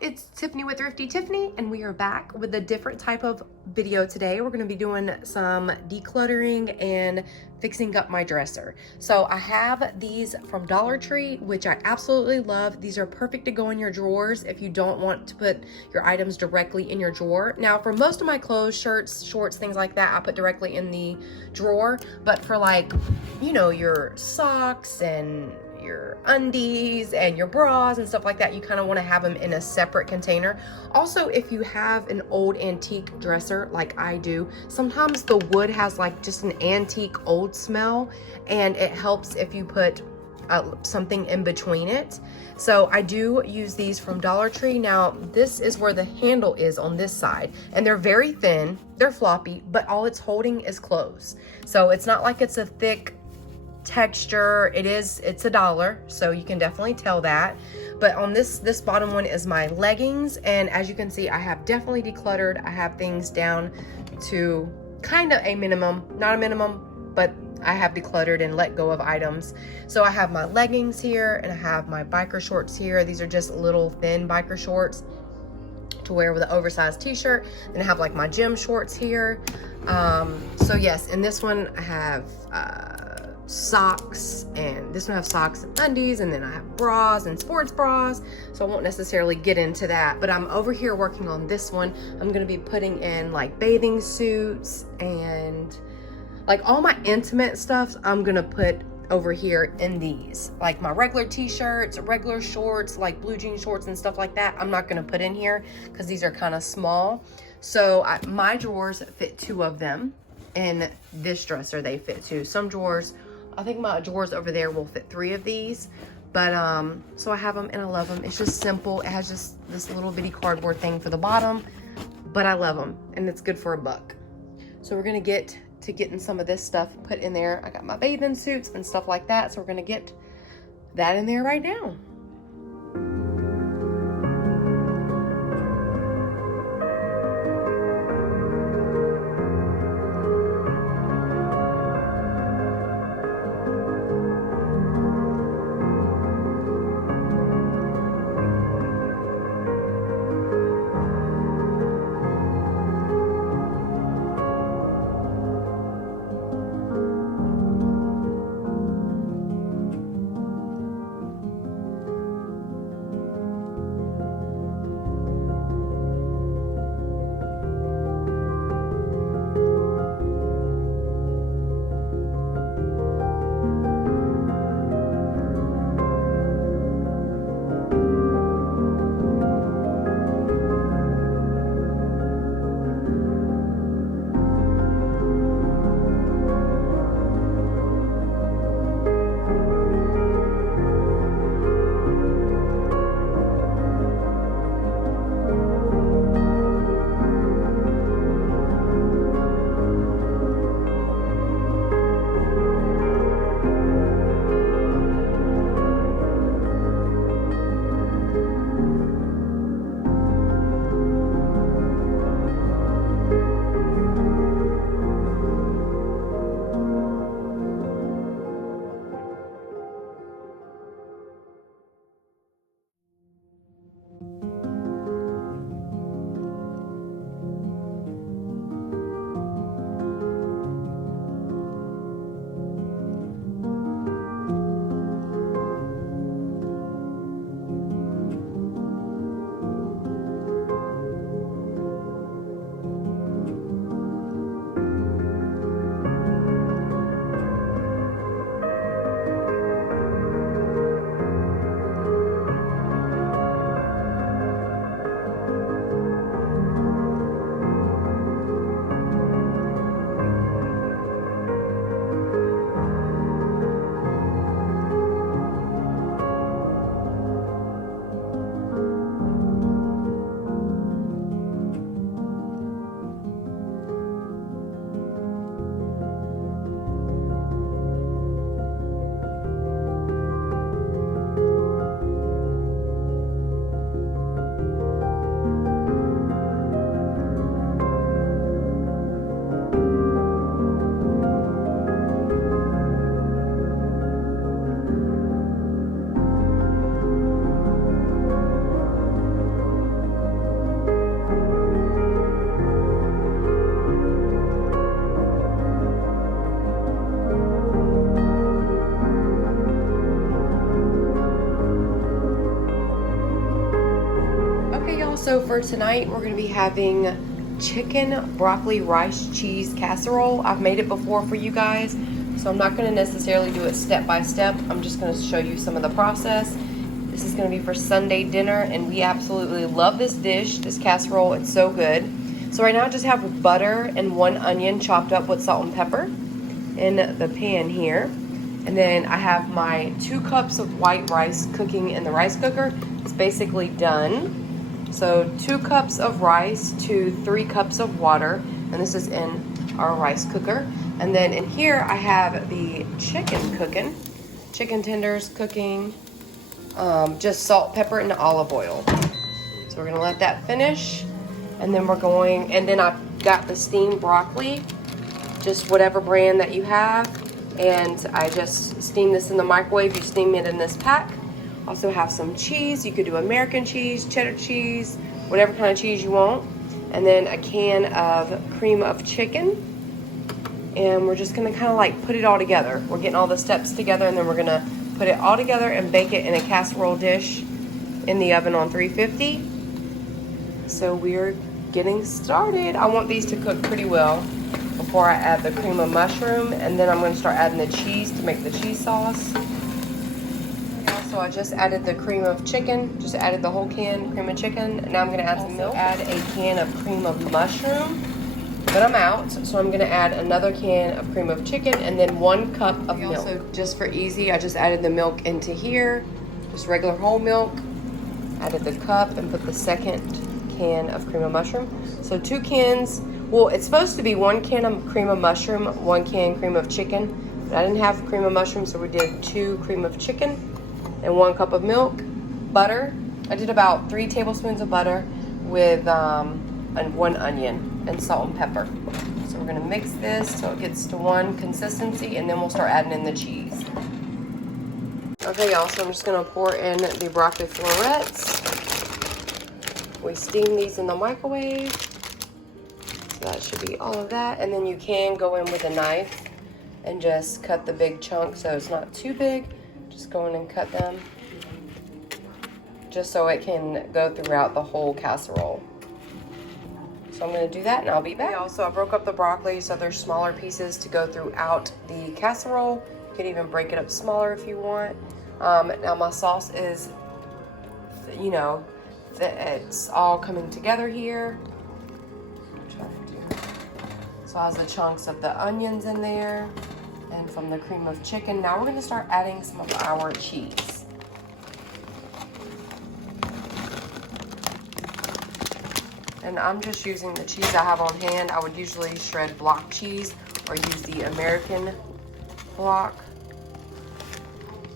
it's Tiffany with Thrifty Tiffany, and we are back with a different type of video today. We're going to be doing some decluttering and fixing up my dresser. So I have these from Dollar Tree, which I absolutely love. These are perfect to go in your drawers if you don't want to put your items directly in your drawer. Now, for most of my clothes, shirts, shorts, things like that, I put directly in the drawer. But for, like, you know, your socks and your undies and your bras and stuff like that, you kind of want to have them in a separate container. Also, if you have an old antique dresser like I do, sometimes the wood has like just an antique old smell, and it helps if you put something in between it. So I do use these from Dollar Tree. Now, this is where the handle is on this side, and they're very thin, they're floppy, but all it's holding is clothes. So it's not like it's a thick texture. It's $1, so you can definitely tell that. But on this bottom one is my leggings, and as you can see, I have definitely decluttered. I have things down to kind of a minimum, not a minimum, but I have decluttered and let go of items. So I have my leggings here, and I have my biker shorts here. These are just little thin biker shorts to wear with an oversized t-shirt. Then I have like my gym shorts here. So yes, in this one I have socks, and this one I have socks and undies, and then I have bras and sports bras, so I won't necessarily get into that. But I'm over here working on this one. I'm going to be putting in like bathing suits and like all my intimate stuff I'm going to put over here in these. Like my regular t-shirts, regular shorts, like blue jean shorts and stuff like that, I'm not going to put in here because these are kind of small. So my drawers fit 2 of them. In this dresser they fit 2. Some drawers, I think my drawers over there will fit 3 of these. But so I have them and I love them. It's just simple. It has just this little bitty cardboard thing for the bottom, but I love them, and it's good for $1. So we're gonna get to getting some of this stuff put in there. I got my bathing suits and stuff like that, so we're gonna get that in there right now. So for tonight, we're gonna be having chicken broccoli rice cheese casserole. I've made it before for you guys, so I'm not gonna necessarily do it step by step. I'm just gonna show you some of the process. This is gonna be for Sunday dinner, and we absolutely love this dish, this casserole. It's so good. So right now I just have butter and 1 onion chopped up with salt and pepper in the pan here. And then I have my 2 cups of white rice cooking in the rice cooker. It's basically done. So 2 cups of rice to 3 cups of water, and this is in our rice cooker. And then in here I have the chicken cooking, chicken tenders cooking, just salt, pepper, and olive oil. So we're gonna let that finish, and then then I've got the steamed broccoli, just whatever brand that you have, and I just steam this in the microwave. You steam it in this pack. Also have some cheese. You could do American cheese, cheddar cheese, whatever kind of cheese you want. And then a can of cream of chicken. And we're just gonna kind of like put it all together. We're getting all the steps together, and then we're gonna put it all together and bake it in a casserole dish in the oven on 350. So we're getting started. I want these to cook pretty well before I add the cream of mushroom, and then I'm going to start adding the cheese to make the cheese sauce. So I just added the cream of chicken, just added the whole can cream of chicken. Now I'm going to add some milk. Add a can of cream of mushroom, but I'm out, so I'm going to add another can of cream of chicken and then 1 cup of milk. Also, just for easy, I just added the milk into here, just regular whole milk. Added the cup and put the second can of cream of mushroom. So 2 cans. Well, it's supposed to be 1 can of cream of mushroom, 1 can cream of chicken, but I didn't have cream of mushroom, so we did 2 cream of chicken and 1 cup of milk. Butter, I did about 3 tablespoons of butter with and 1 onion and salt and pepper. So we're gonna mix this so it gets to one consistency, and then we'll start adding in the cheese. Okay, y'all, so I'm just gonna pour in the broccoli florets. We steam these in the microwave. So that should be all of that. And then you can go in with a knife and just cut the big chunks so it's not too big. Just go in and cut them, just so it can go throughout the whole casserole. So I'm gonna do that and I'll be back. Also, I broke up the broccoli so there's smaller pieces to go throughout the casserole. You can even break it up smaller if you want. Now my sauce is, you know, it's all coming together here. So it has the chunks of the onions in there and from the cream of chicken. Now we're gonna start adding some of our cheese. And I'm just using the cheese I have on hand. I would usually shred block cheese or use the American block.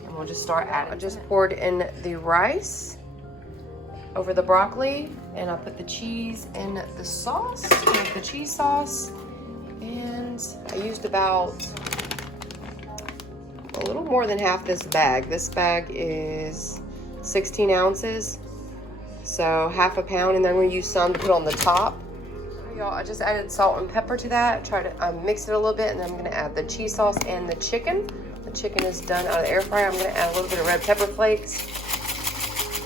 And we'll just start adding. I just poured in the rice over the broccoli, and I put the cheese in the sauce, make the cheese sauce. And I used about a little more than half this bag. This bag is 16 ounces, so half a pound, and then I'm going to use some to put on the top. Y'all, I just added salt and pepper to that. Try to mix it a little bit, and then I'm going to add the cheese sauce and the chicken. The chicken is done out of the air fryer. I'm going to add a little bit of red pepper flakes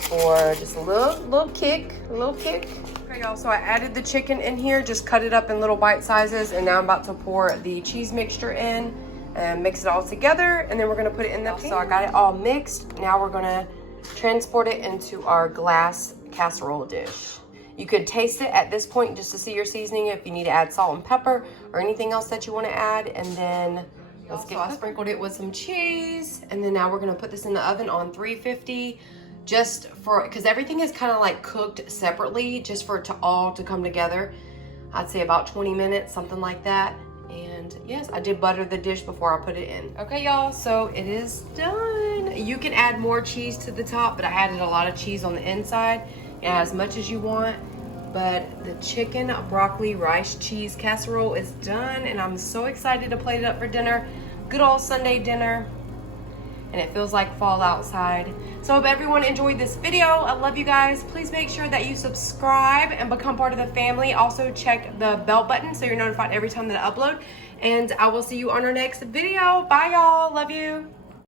for just a little kick. Okay, y'all, so I added the chicken in here, just cut it up in little bite sizes, and now I'm about to pour the cheese mixture in and mix it all together, and then we're gonna put it in the pan. So I got it all mixed. Now we're gonna transport it into our glass casserole dish. You could taste it at this point just to see your seasoning, if you need to add salt and pepper or anything else that you want to add, and then let's get I sprinkled it with some cheese, and then now we're gonna put this in the oven on 350. Just for, because everything is kind of like cooked separately, just for it to all to come together. I'd say about 20 minutes, something like that. And yes, I did butter the dish before I put it in. Okay, y'all, so it is done. You can add more cheese to the top, but I added a lot of cheese on the inside. Add as much as you want. But the chicken broccoli rice cheese casserole is done, and I'm so excited to plate it up for dinner. Good old Sunday dinner. And it feels like fall outside. So I hope everyone enjoyed this video. I love you guys. Please make sure that you subscribe and become part of the family. Also check the bell button so you're notified every time that I upload. And I will see you on our next video. Bye, y'all. Love you.